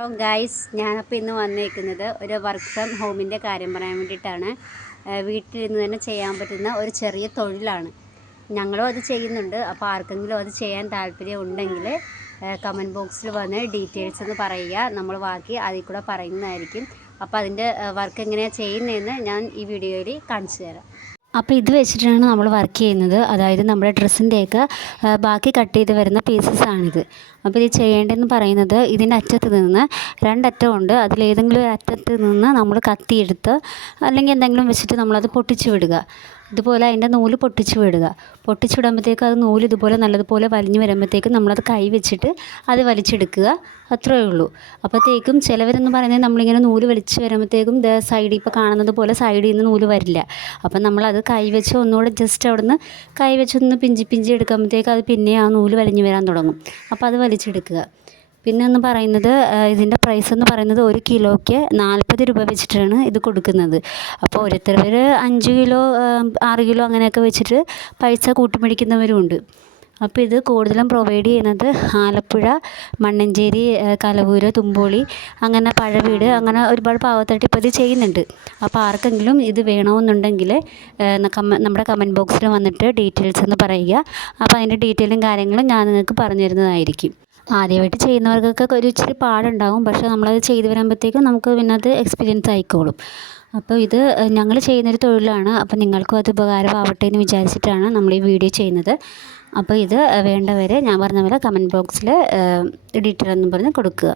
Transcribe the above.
Hello guys, ഞാനപ്പോൾ ഇന്ന് വന്നേക്കുന്നത് ഒരു വർക്ക് ഫ്രം ഹോമിൻ്റെ കാര്യം പറയാൻ വേണ്ടിയിട്ടാണ്. വീട്ടിലിരുന്ന് തന്നെ ചെയ്യാൻ പറ്റുന്ന ഒരു ചെറിയ തൊഴിലാണ്. ഞങ്ങളും അത് ചെയ്യുന്നുണ്ട്. അപ്പോൾ ആർക്കെങ്കിലും അത് ചെയ്യാൻ താല്പര്യം ഉണ്ടെങ്കിൽ കമൻറ്റ് ബോക്സിൽ വന്ന് ഡീറ്റെയിൽസ് ഒന്ന് പറയുക. നമ്മൾ ബാക്കി അതിൽ കൂടെ പറയുന്നതായിരിക്കും. അപ്പോൾ അതിൻ്റെ വർക്ക് എങ്ങനെയാണ് ചെയ്യുന്നതെന്ന് ഞാൻ ഈ വീഡിയോയിൽ കാണിച്ചു തരാം. അപ്പോൾ ഇത് വെച്ചിട്ടാണ് നമ്മൾ വർക്ക് ചെയ്യുന്നത്. അതായത് നമ്മുടെ ഡ്രസ്സിൻ്റെയൊക്കെ ബാക്കി കട്ട് ചെയ്ത് വരുന്ന പീസസാണിത്. അപ്പോൾ ഇത് ചെയ്യേണ്ടതെന്ന് പറയുന്നത്, ഇതിൻ്റെ അറ്റത്ത് നിന്ന് രണ്ടറ്റമുണ്ട്. അതിലേതെങ്കിലും ഒരു അറ്റത്ത് നിന്ന് നമ്മൾ കത്തിയെടുത്ത് അല്ലെങ്കിൽ എന്തെങ്കിലും വെച്ചിട്ട് നമ്മളത് പൊട്ടിച്ചു വിടുക. ഇതുപോലെ അതിൻ്റെ നൂല് പൊട്ടിച്ചു വിടുക. പൊട്ടിച്ചു വിടുമ്പോഴത്തേക്ക് അത് നൂല് ഇതുപോലെ നല്ലതുപോലെ വലിഞ്ഞ് വരുമ്പോഴത്തേക്കും നമ്മളത് കൈ വെച്ചിട്ട് അത് വലിച്ചെടുക്കുക. അത്രയേ ഉള്ളൂ. അപ്പോഴത്തേക്കും ചിലവരെന്ന് പറയുന്നത് നമ്മളിങ്ങനെ നൂല് വലിച്ച് വരുമ്പോഴത്തേക്കും സൈഡിൽ ഇപ്പോൾ കാണുന്നത് പോലെ സൈഡിൽ നിന്ന് നൂല് വരില്ല. അപ്പം നമ്മളത് കൈ വെച്ച് ഒന്നുകൂടെ ജസ്റ്റ് അവിടെ നിന്ന് കൈ വെച്ചൊന്ന് പിഞ്ചി എടുക്കുമ്പോഴത്തേക്ക് അത് പിന്നെ ആ നൂല് വലിഞ്ഞ് വരാൻ തുടങ്ങും. അപ്പോൾ അത് വലിച്ചെടുക്കുക. പിന്നെ എന്ന് പറയുന്നത്, ഇതിൻ്റെ പ്രൈസ് എന്ന് പറയുന്നത് 1 കിലോയ്ക്ക് 40 രൂപ വെച്ചിട്ടാണ് ഇത് കൊടുക്കുന്നത്. അപ്പോൾ ഓരോരുത്തർ 5 കിലോ 6 കിലോ അങ്ങനെയൊക്കെ വെച്ചിട്ട് പൈസ കൂട്ടിമേടിക്കുന്നവരുമുണ്ട്. അപ്പോൾ ഇത് കൂടുതലും പ്രൊവൈഡ് ചെയ്യുന്നത് ആലപ്പുഴ, മണ്ണഞ്ചേരി, കലവൂര്, തുമ്പോളി, അങ്ങനെ പഴവീട്, അങ്ങനെ ഒരുപാട് പാവത്തട്ടി ഇപ്പോൾ ഇത് ചെയ്യുന്നുണ്ട്. അപ്പോൾ ആർക്കെങ്കിലും ഇത് വേണമെന്നുണ്ടെങ്കിൽ നമ്മുടെ കമൻറ്റ് ബോക്സിൽ വന്നിട്ട് ഡീറ്റെയിൽസ് ഒന്ന് പറയുക. അപ്പോൾ അതിൻ്റെ ഡീറ്റെയിലും കാര്യങ്ങളും ഞാൻ നിങ്ങൾക്ക് പറഞ്ഞു തരുന്നതായിരിക്കും. ആദ്യമായിട്ട് ചെയ്യുന്നവർക്കൊക്കെ ഒരു ഇച്ചിരി പാടുണ്ടാകും. പക്ഷേ നമ്മളത് ചെയ്ത് വരുമ്പോഴത്തേക്കും നമുക്ക് പിന്നെ അത് എക്സ്പീരിയൻസ് ആയിക്കോളും. അപ്പോൾ ഇത് ഞങ്ങൾ ചെയ്യുന്നൊരു തൊഴിലാണ്. അപ്പോൾ നിങ്ങൾക്കും അത് ഉപകാരമാവട്ടെ എന്ന് വിചാരിച്ചിട്ടാണ് നമ്മൾ ഈ വീഡിയോ ചെയ്യുന്നത്. അപ്പോൾ ഇത് വേണ്ടവർ ഞാൻ പറഞ്ഞ പോലെ കമൻറ്റ് ബോക്സിൽ ഡീറ്റെയിൽ എന്ന് പറഞ്ഞ് കൊടുക്കുക.